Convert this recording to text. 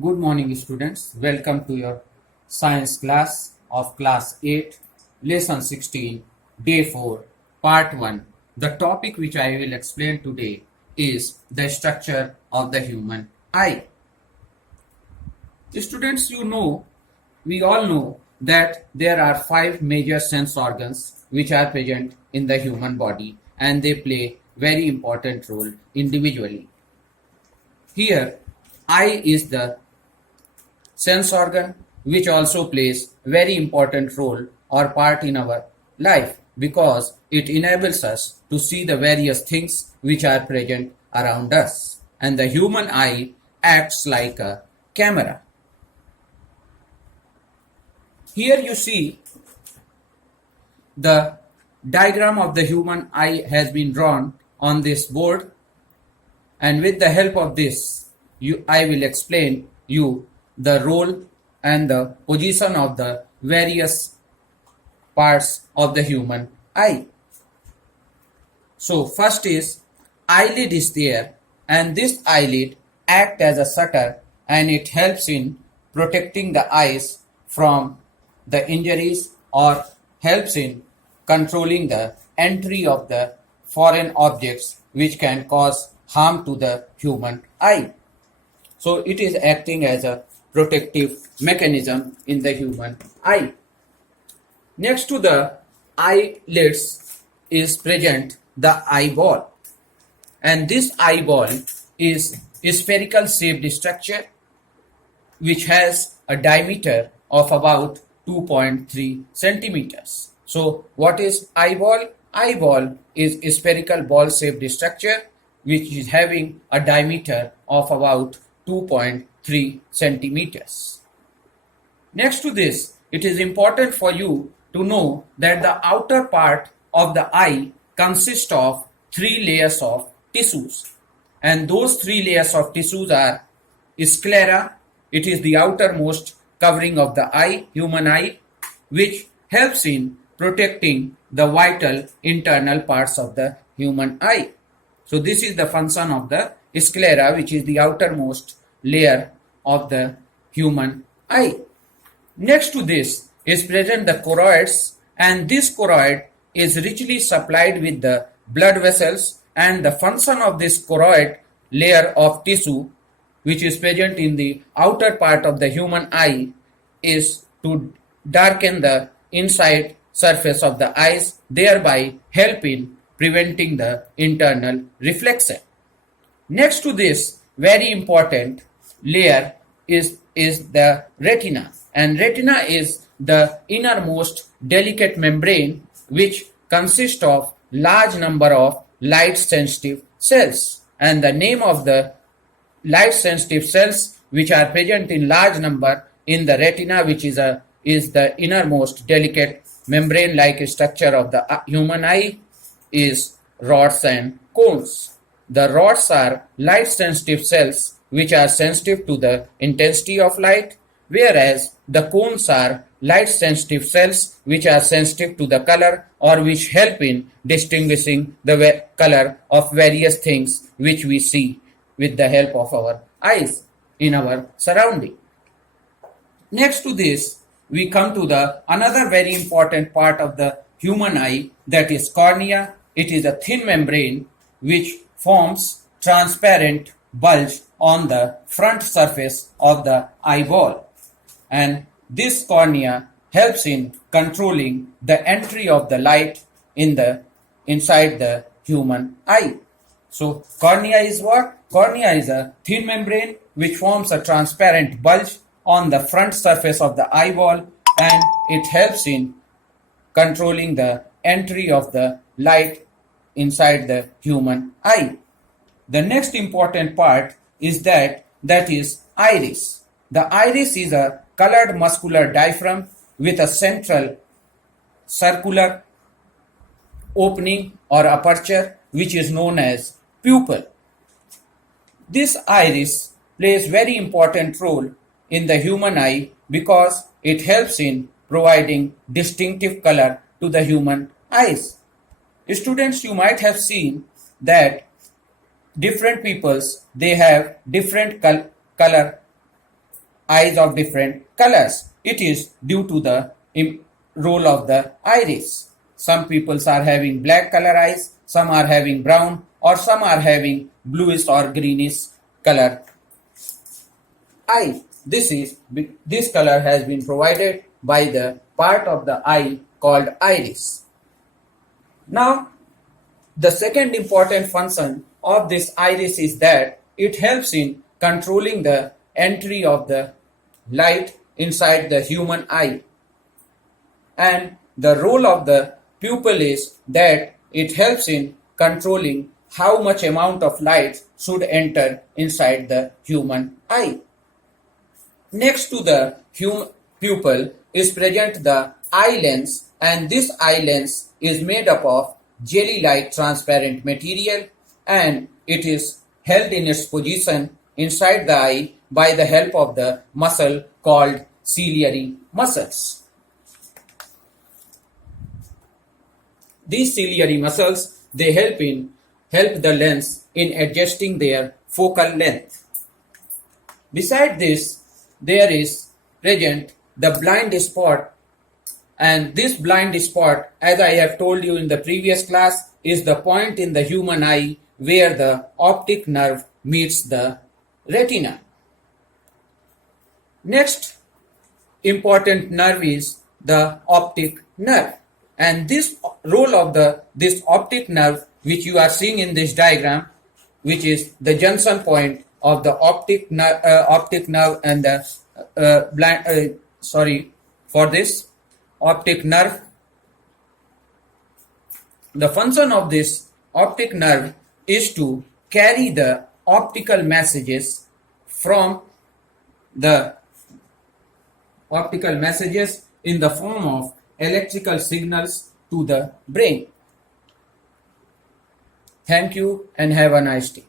Good morning, students. Welcome to your science class of class 8, lesson 16, day 4, part 1. The topic which I will explain today is the structure of the human eye. Students, we all know that there are 5 major sense organs which are present in the human body and they play very important role individually. Here, eye is the sense organ which also plays very important role or part in our life because it enables us to see the various things which are present around us, and the human eye acts like a camera. Here you see the diagram of the human eye has been drawn on this board, and with the help of this I will explain you the role and the position of the various parts of the human eye. So first is eyelid is there, and this eyelid acts as a shutter and it helps in protecting the eyes from the injuries or helps in controlling the entry of the foreign objects which can cause harm to the human eye. So it is acting as a protective mechanism in the human eye. Next to the eyelids is present the eyeball, and this eyeball is a spherical shaped structure which has a diameter of about 2.3 centimeters. So what is eyeball? Eyeball is a spherical ball shaped structure which is having a diameter of about 2.3 centimeters. Next to this, it is important for you to know that the outer part of the eye consists of 3 layers of tissues, and those 3 layers of tissues are sclera. It is the outermost covering of the eye, human eye, which helps in protecting the vital internal parts of the human eye. So this is the function of the sclera, which is the outermost layer of the human eye. Next to this is present the choroids, and this choroid is richly supplied with the blood vessels, and the function of this choroid layer of tissue which is present in the outer part of the human eye is to darken the inside surface of the eyes, thereby helping preventing the internal reflection. Next to this very important layer is the retina, and retina is the innermost delicate membrane which consists of large number of light sensitive cells, and the name of the light sensitive cells which are present in large number in the retina, which is the innermost delicate membrane like structure of the human eye, is rods and cones. The rods are light sensitive cells which are sensitive to the intensity of light, whereas the cones are light sensitive cells which are sensitive to the color or which help in distinguishing the color of various things which we see with the help of our eyes in our surrounding. Next to this, we come to the another very important part of the human eye, that is cornea. It is a thin membrane which forms transparent bulge on the front surface of the eyeball, and this cornea helps in controlling the entry of the light inside the human eye. So cornea is what? Cornea is a thin membrane which forms a transparent bulge on the front surface of the eyeball, and it helps in controlling the entry of the light inside the human eye. The next important part is that is iris. The iris is a colored muscular diaphragm with a central circular opening or aperture which is known as pupil. This iris plays very important role in the human eye because it helps in providing distinctive color to the human eyes. Students, you might have seen that different peoples, they have different color eyes of different colors. It is due to the role of the iris. Some people are having black color eyes, some are having brown, or some are having bluish or greenish color eye. This color has been provided by the part of the eye called iris. Now, the second important function of this iris is that it helps in controlling the entry of the light inside the human eye. And the role of the pupil is that it helps in controlling how much amount of light should enter inside the human eye. Next to the pupil is present the eye lens, and this eye lens is made up of jelly-like transparent material, and it is held in its position inside the eye by the help of the muscle called ciliary muscles. These ciliary muscles, they help the lens in adjusting their focal length. Beside this, there is present the blind spot, and this blind spot, as I have told you in the previous class, is the point in the human eye where the optic nerve meets the retina. Next important nerve is the optic nerve, and this role of this optic nerve, which you are seeing in this diagram, which is the junction point of the optic nerve and the for this optic nerve. The function of this optic nerve is to carry the optical messages in the form of electrical signals to the brain. Thank you and have a nice day.